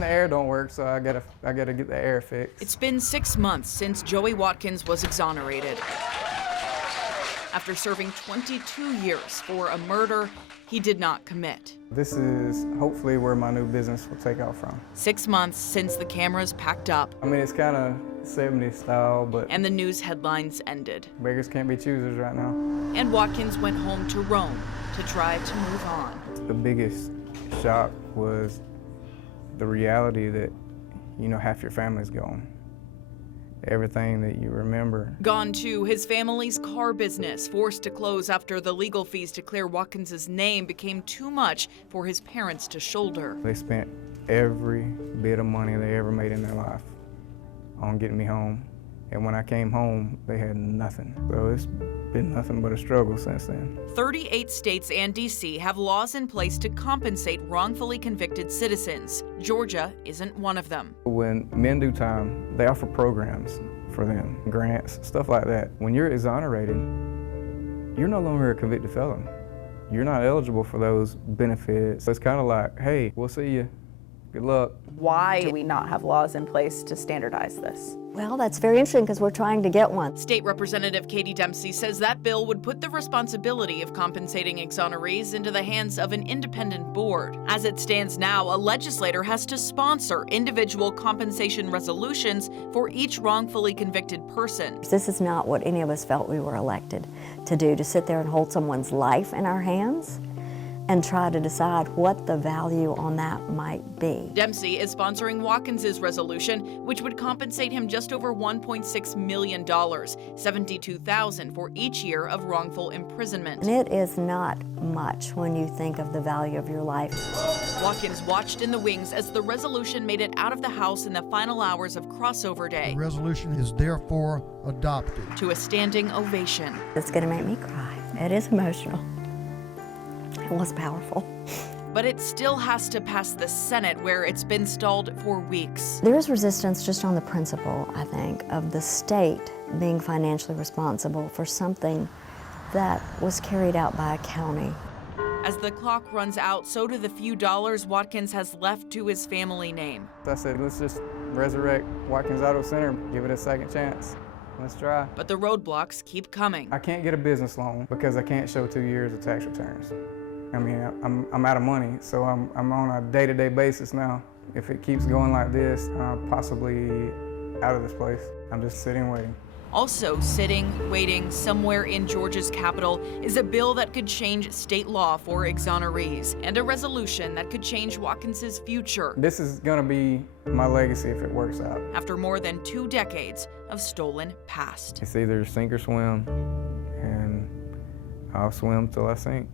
The air don't work, so I gotta get the air fixed. It's been 6 months since Joey Watkins was exonerated. After serving 22 years for a murder he did not commit. This is hopefully where my new business will take off from. 6 months since the cameras packed up. I mean, it's kind of 70s style, but... And the news headlines ended. Beggars can't be choosers right now. And Watkins went home to Rome to try to move on. The biggest shock was the reality that, you know, half your family's gone. Everything that you remember. Gone too, his family's car business, forced to close after the legal fees to clear Watkins' name became too much for his parents to shoulder. They spent every bit of money they ever made in their life on getting me home. And when I came home, they had nothing. So it's been nothing but a struggle since then. 38 states and D.C. have laws in place to compensate wrongfully convicted citizens. Georgia isn't one of them. When men do time, they offer programs for them, grants, stuff like that. When you're exonerated, you're no longer a convicted felon. You're not eligible for those benefits. So it's kind of like, hey, we'll see you. Good luck. Why do we not have laws in place to standardize this? Well, that's very interesting because we're trying to get one. State Representative Katie Dempsey says that bill would put the responsibility of compensating exonerees into the hands of an independent board. As it stands now, a legislator has to sponsor individual compensation resolutions for each wrongfully convicted person. This is not what any of us felt we were elected to do, to sit there and hold someone's life in our hands and try to decide what the value on that might be. Dempsey is sponsoring Watkins' resolution, which would compensate him just over $1.6 million, $72,000 for each year of wrongful imprisonment. And it is not much when you think of the value of your life. Watkins watched in the wings as the resolution made it out of the House in the final hours of crossover day. The resolution is therefore adopted. To a standing ovation. It's going to make me cry. It is emotional. It was powerful. But it still has to pass the Senate, where it's been stalled for weeks. There is resistance just on the principle, I think, of the state being financially responsible for something that was carried out by a county. As the clock runs out, so do the few dollars Watkins has left to his family name. I said, let's just resurrect Watkins Auto Center, give it a second chance. Let's try. But the roadblocks keep coming. I can't get a business loan because I can't show 2 years of tax returns. I mean, I'm out of money, so I'm on a day-to-day basis now. If it keeps going like this, possibly out of this place. I'm just sitting waiting. Also sitting, waiting, somewhere in Georgia's capital is a bill that could change state law for exonerees and a resolution that could change Watkins' future. This is gonna be my legacy if it works out. After more than 2 decades of stolen past. It's either sink or swim, and I'll swim till I sink.